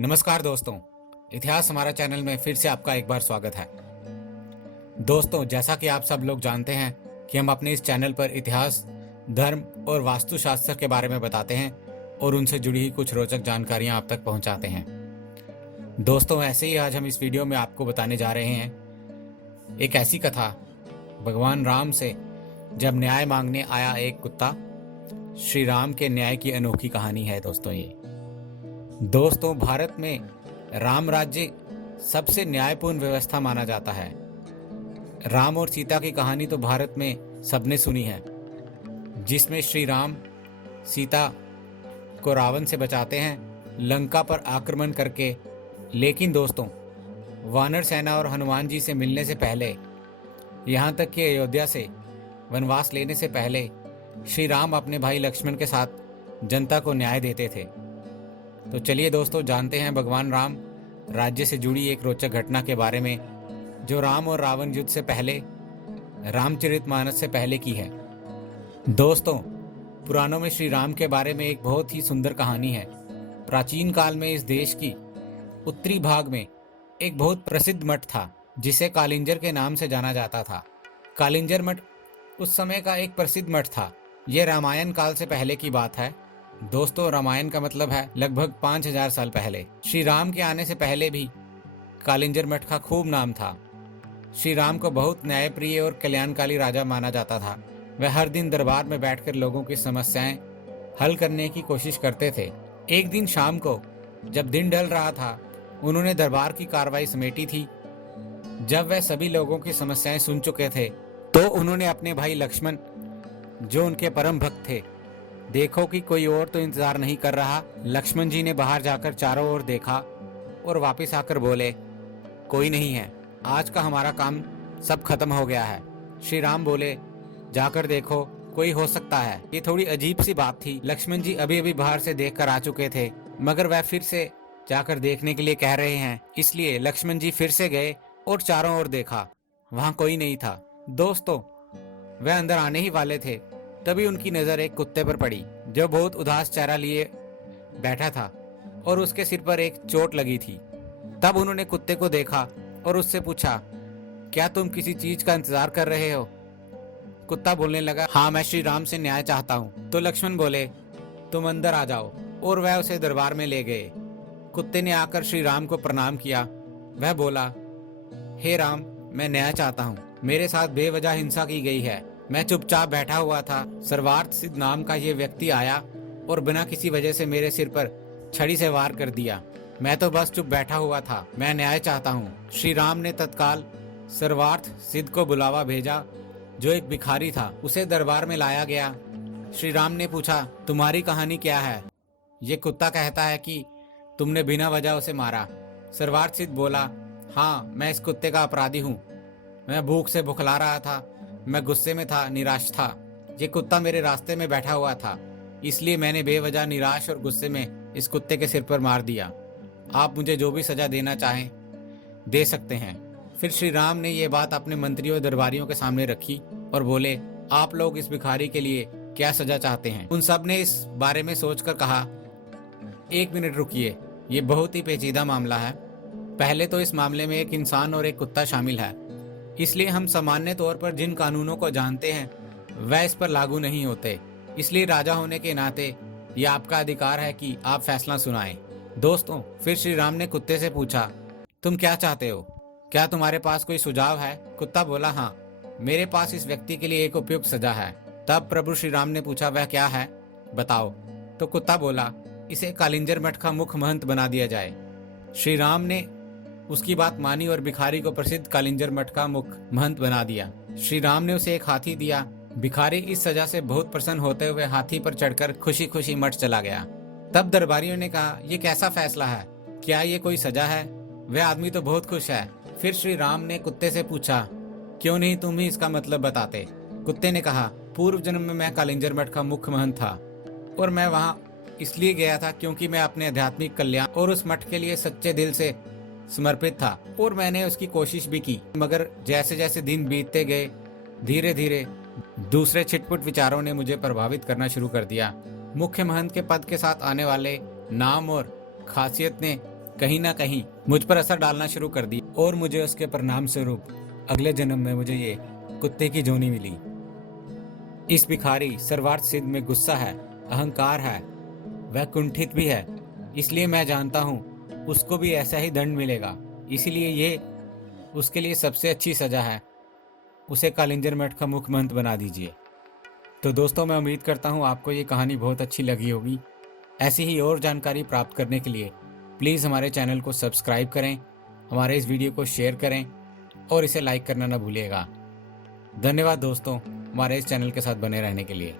नमस्कार दोस्तों, इतिहास हमारा चैनल में फिर से आपका एक बार स्वागत है। दोस्तों, जैसा कि आप सब लोग जानते हैं कि हम अपने इस चैनल पर इतिहास, धर्म और वास्तुशास्त्र के बारे में बताते हैं और उनसे जुड़ी हुई कुछ रोचक जानकारियां आप तक पहुंचाते हैं। दोस्तों, ऐसे ही आज हम इस वीडियो में आपको बताने जा रहे हैं एक ऐसी कथा, भगवान राम से जब न्याय मांगने आया एक कुत्ता। श्री राम के न्याय की अनोखी कहानी है दोस्तों ये। दोस्तों, भारत में राम राज्य सबसे न्यायपूर्ण व्यवस्था माना जाता है। राम और सीता की कहानी तो भारत में सबने सुनी है, जिसमें श्री राम सीता को रावण से बचाते हैं लंका पर आक्रमण करके। लेकिन दोस्तों, वानर सेना और हनुमान जी से मिलने से पहले, यहाँ तक कि अयोध्या से वनवास लेने से पहले, श्री राम अपने भाई लक्ष्मण के साथ जनता को न्याय देते थे। तो चलिए दोस्तों, जानते हैं भगवान राम राज्य से जुड़ी एक रोचक घटना के बारे में, जो राम और रावण युद्ध से पहले, रामचरितमानस से पहले की है। दोस्तों, पुराणों में श्री राम के बारे में एक बहुत ही सुंदर कहानी है। प्राचीन काल में इस देश की उत्तरी भाग में एक बहुत प्रसिद्ध मठ था, जिसे कालिंजर के नाम से जाना जाता था। कालिंजर मठ उस समय का एक प्रसिद्ध मठ था। यह रामायण काल से पहले की बात है। दोस्तों, रामायण का मतलब है लगभग 5000 साल पहले। श्री राम के आने से पहले भी कालिंजर मठ का खूब नाम था। श्री राम को बहुत न्यायप्रिय और कल्याणकारी राजा माना जाता था। वह हर दिन दरबार में बैठकर लोगों की समस्याएं हल करने की कोशिश करते थे। एक दिन शाम को जब दिन ढल रहा था, उन्होंने दरबार की कार्रवाई समेटी थी। जब वह सभी लोगों की समस्याएं सुन चुके थे, तो उन्होंने अपने भाई लक्ष्मण, जो उनके परम भक्त थे, देखो कि कोई और तो इंतजार नहीं कर रहा। लक्ष्मण जी ने बाहर जाकर चारों ओर देखा और वापस आकर बोले, कोई नहीं है, आज का हमारा काम सब खत्म हो गया है। श्री राम बोले, जाकर देखो, कोई हो सकता है। ये थोड़ी अजीब सी बात थी। लक्ष्मण जी अभी अभी बाहर से देखकर आ चुके थे, मगर वह फिर से जाकर देखने के लिए कह रहे हैं। इसलिए लक्ष्मण जी फिर से गए और चारों ओर देखा, वहां कोई नहीं था। दोस्तों, वह अंदर आने ही वाले थे, तभी उनकी नजर एक कुत्ते पर पड़ी, जो बहुत उदास चेहरा लिए बैठा था और उसके सिर पर एक चोट लगी थी। तब उन्होंने कुत्ते को देखा और उससे पूछा, क्या तुम किसी चीज का इंतजार कर रहे हो? कुत्ता बोलने लगा, हाँ, मैं श्री राम से न्याय चाहता हूँ। तो लक्ष्मण बोले, तुम अंदर आ जाओ, और वह उसे दरबार में ले गए। कुत्ते ने आकर श्री राम को प्रणाम किया। वह बोला, हे राम, मैं न्याय चाहता हूँ। मेरे साथ बेवजह हिंसा की गई है। मैं चुपचाप बैठा हुआ था। सर्वार्थ सिद्ध नाम का ये व्यक्ति आया और बिना किसी वजह से मेरे सिर पर छड़ी से वार कर दिया। मैं तो बस चुप बैठा हुआ था। मैं न्याय चाहता हूँ। श्री राम ने तत्काल सर्वार्थ सिद्ध को बुलावा भेजा, जो एक भिखारी था। उसे दरबार में लाया गया। श्री राम ने पूछा, तुम्हारी कहानी क्या है? ये कुत्ता कहता है कि तुमने बिना वजह उसे मारा। सर्वार्थ सिद्ध बोला, हाँ, मैं इस कुत्ते का अपराधी हूँ। मैं भूख से भुखला रहा था, मैं गुस्से में था, निराश था। ये कुत्ता मेरे रास्ते में बैठा हुआ था, इसलिए मैंने बेवजह निराश और गुस्से में इस कुत्ते के सिर पर मार दिया। आप मुझे जो भी सजा देना चाहें दे सकते हैं। फिर श्री राम ने ये बात अपने मंत्रियों और दरबारियों के सामने रखी और बोले, आप लोग इस भिखारी के लिए क्या सजा चाहते हैं? उन सब ने इस बारे में सोचकर कहा, एक मिनट रुकिए, ये बहुत ही पेचीदा मामला है। पहले तो इस मामले में एक इंसान और एक कुत्ता शामिल है, इसलिए हम सामान्य तौर पर जिन कानूनों को जानते हैं वह इस पर लागू नहीं होते। इसलिए राजा होने के नाते यह आपका अधिकार है कि आप फैसला सुनाएं। दोस्तों, फिर श्री राम ने कुत्ते से पूछा, तुम क्या चाहते हो? क्या तुम्हारे पास कोई सुझाव है? कुत्ता बोला, हाँ, मेरे पास इस व्यक्ति के लिए एक उपयुक्त सजा है। तब प्रभु श्री राम ने पूछा, वह क्या है, बताओ। तो कुत्ता बोला, इसे कालिंजर मठ का मुख्य महंत बना दिया जाए। श्री राम ने उसकी बात मानी और भिखारी को प्रसिद्ध कालिंजर मठ का मुख्य महंत बना दिया। श्री राम ने उसे एक हाथी दिया। भिखारी इस सजा से बहुत प्रसन्न होते हुए हाथी पर चढ़कर खुशी खुशी मठ चला गया। तब दरबारियों ने कहा, ये कैसा फैसला है? क्या ये कोई सजा है? वह आदमी तो बहुत खुश है। फिर श्री राम ने कुत्ते से पूछा, क्यों नहीं तुम ही इसका मतलब बताते? कुत्ते ने कहा, पूर्व जन्म में मैं कालिंजर मठ का मुख्य महंत था और मैं वहां इसलिए गया था क्योंकि मैं अपने आध्यात्मिक कल्याण और उस मठ के लिए सच्चे दिल से समर्पित था, और मैंने उसकी कोशिश भी की। मगर जैसे जैसे दिन बीतते गए, धीरे धीरे दूसरे छिटपुट विचारों ने मुझे प्रभावित करना शुरू कर दिया। मुख्य महंत के पद के साथ आने वाले नाम और खासियत ने कहीं ना कहीं मुझ पर असर डालना शुरू कर दी और मुझे उसके परिणाम स्वरूप अगले जन्म में मुझे ये कुत्ते की जोनी मिली। इस भिखारी सर्वार्थ सिद्ध में गुस्सा है, अहंकार है, वह कुंठित भी है, इसलिए मैं जानता हूँ उसको भी ऐसा ही दंड मिलेगा। इसीलिए ये उसके लिए सबसे अच्छी सजा है, उसे कालिंजर मठ का मुख्यमंत्री बना दीजिए। तो दोस्तों, मैं उम्मीद करता हूँ आपको ये कहानी बहुत अच्छी लगी होगी। ऐसी ही और जानकारी प्राप्त करने के लिए प्लीज़ हमारे चैनल को सब्सक्राइब करें, हमारे इस वीडियो को शेयर करें और इसे लाइक करना ना भूलिएगा। धन्यवाद दोस्तों, हमारे इस चैनल के साथ बने रहने के लिए।